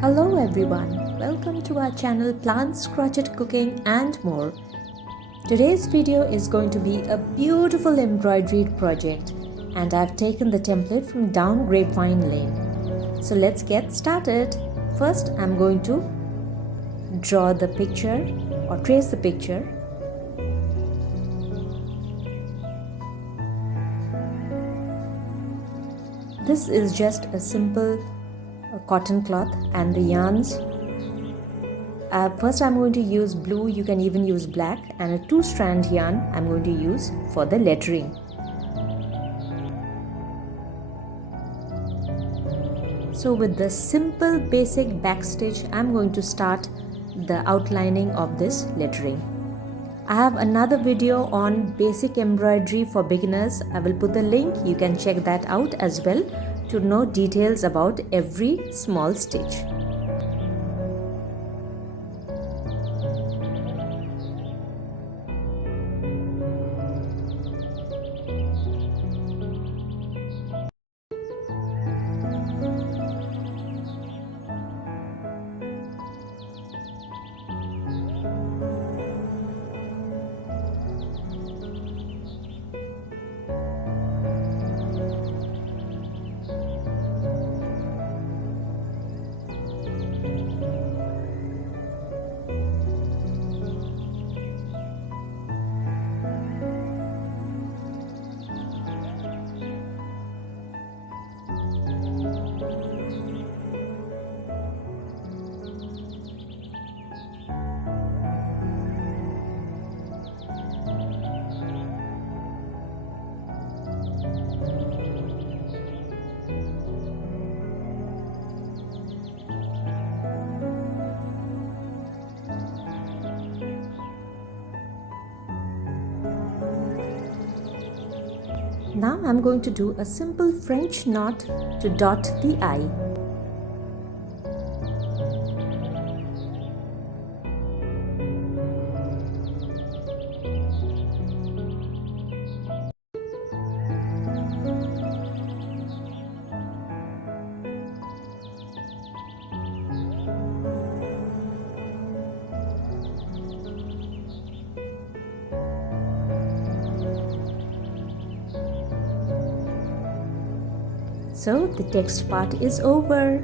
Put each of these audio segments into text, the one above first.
Hello everyone, welcome to our channel Plants, Crochet Cooking and more. Today's video is going to be a beautiful embroidered project and I've taken the template from Down Grapevine Lane. So let's get started. First I'm going to draw the picture or trace the picture. This is just a simple cotton cloth and the yarns. First I'm going to use blue, you can even use black, and a 2-strand yarn I'm going to use for the lettering. So with the simple basic backstitch I'm going to start the outlining of this lettering. I have another video on basic embroidery for beginners. I will put the link, you can check that out as well to know details about every small stitch. Now I'm going to do a simple French knot to dot the eye. So the text part is over.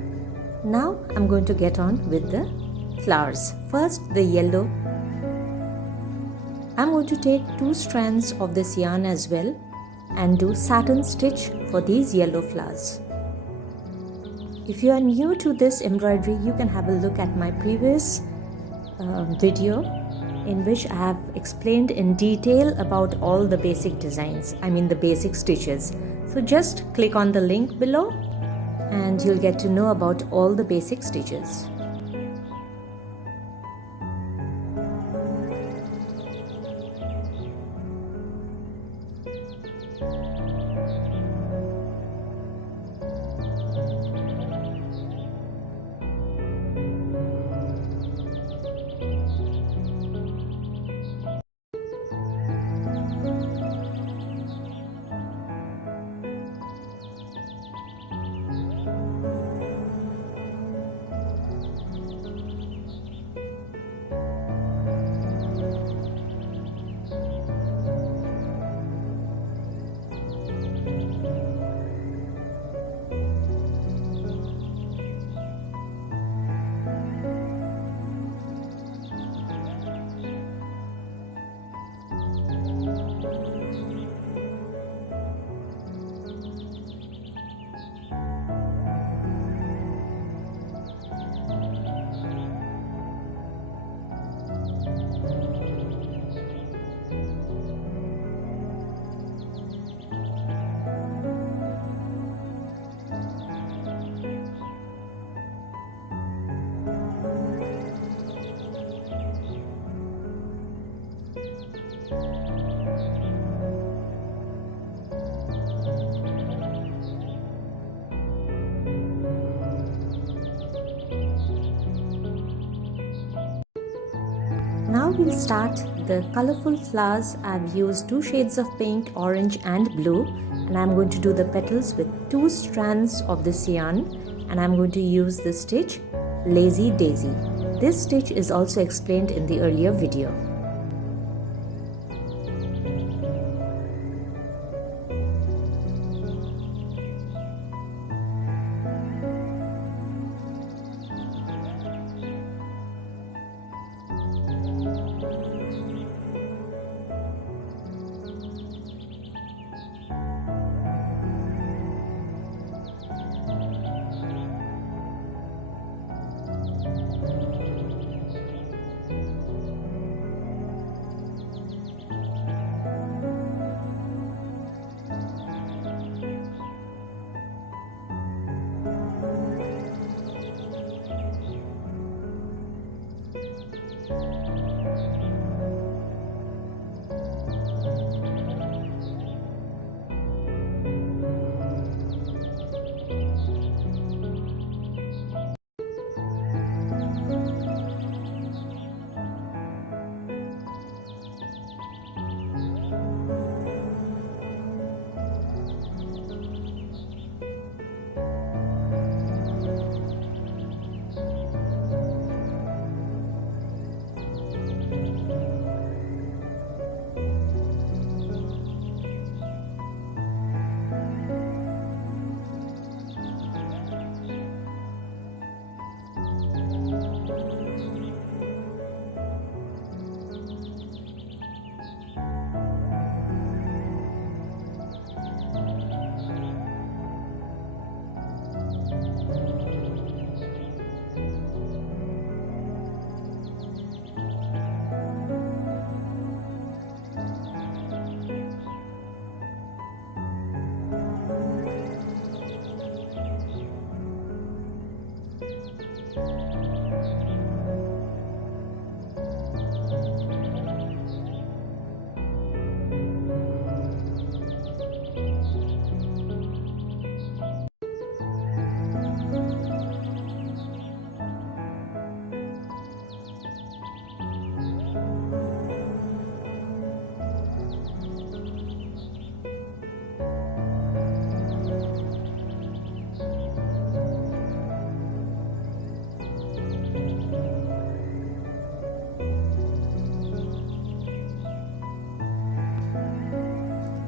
Now I'm going to get on with the flowers. First the yellow. I'm going to take 2 strands of this yarn as well and do satin stitch for these yellow flowers. If you are new to this embroidery, you can have a look at my previous video in which I have explained in detail about all the basic designs, the basic stitches. So just click on the link below and you'll get to know about all the basic stitches. Now we'll start the colorful flowers. I've used 2 shades of pink, orange and blue, and I'm going to do the petals with 2 strands of this yarn, and I'm going to use the stitch Lazy Daisy. This stitch is also explained in the earlier video.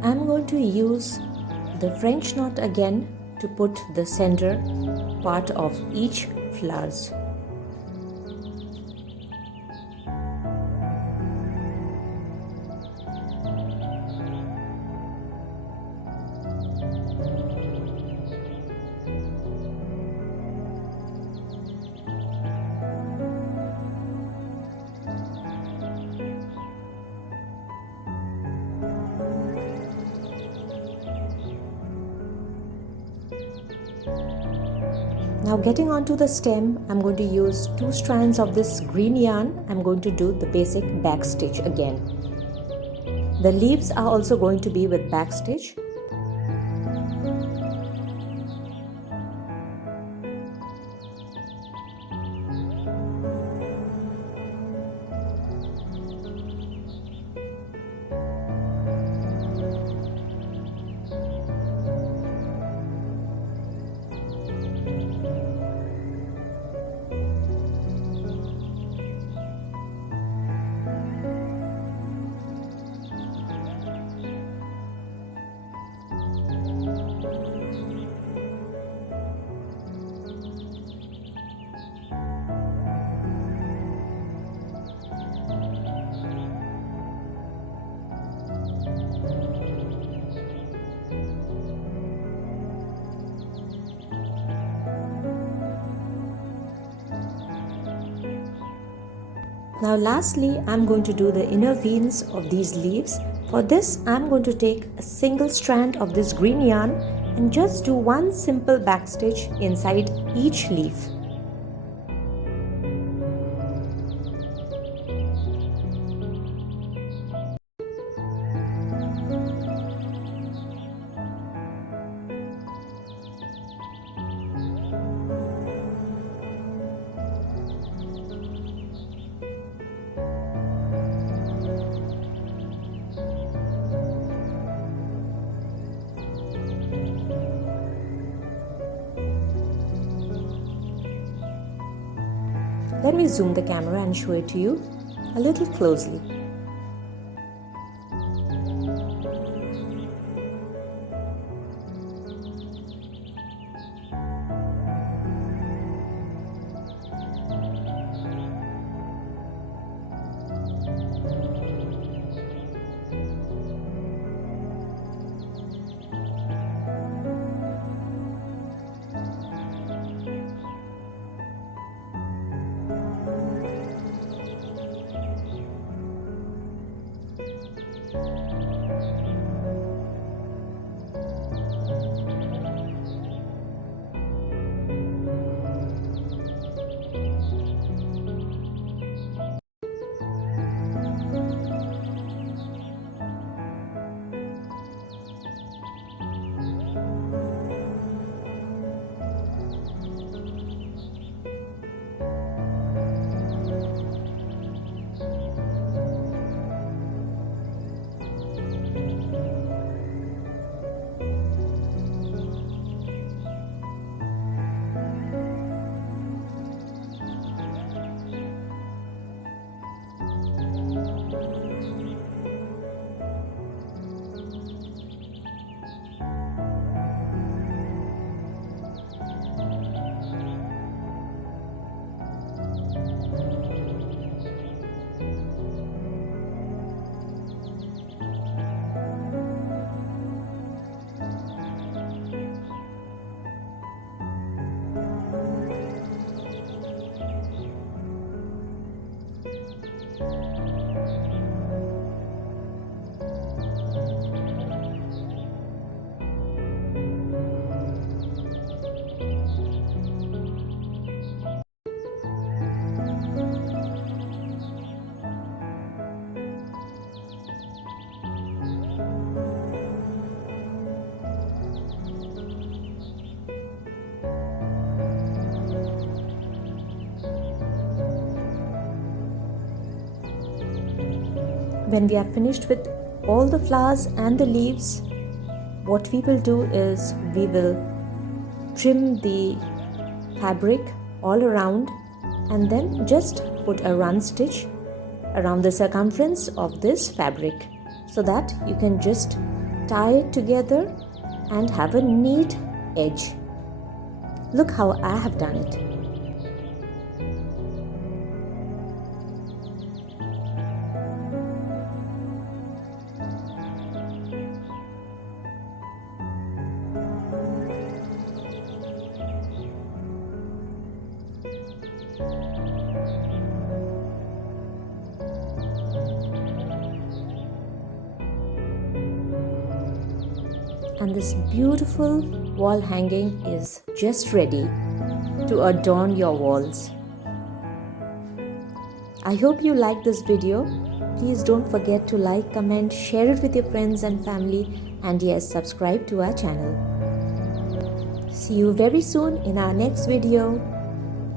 I'm going to use the French knot again to put the center part of each flowers. Now getting onto the stem, I'm going to use 2 strands of this green yarn. I'm going to do the basic back stitch again. The leaves are also going to be with back stitch. Now lastly, I'm going to do the inner veins of these leaves. For this, I'm going to take a single strand of this green yarn and just do one simple back stitch inside each leaf. Let me zoom the camera and show it to you a little closely. When we are finished with all the flowers and the leaves, what we will do is we will trim the fabric all around and then just put a run stitch around the circumference of this fabric so that you can just tie it together and have a neat edge. Look how I have done it. And this beautiful wall hanging is just ready to adorn your walls. I hope you liked this video. Please don't forget to like, comment, share it with your friends and family, and yes, subscribe to our channel. See you very soon in our next video.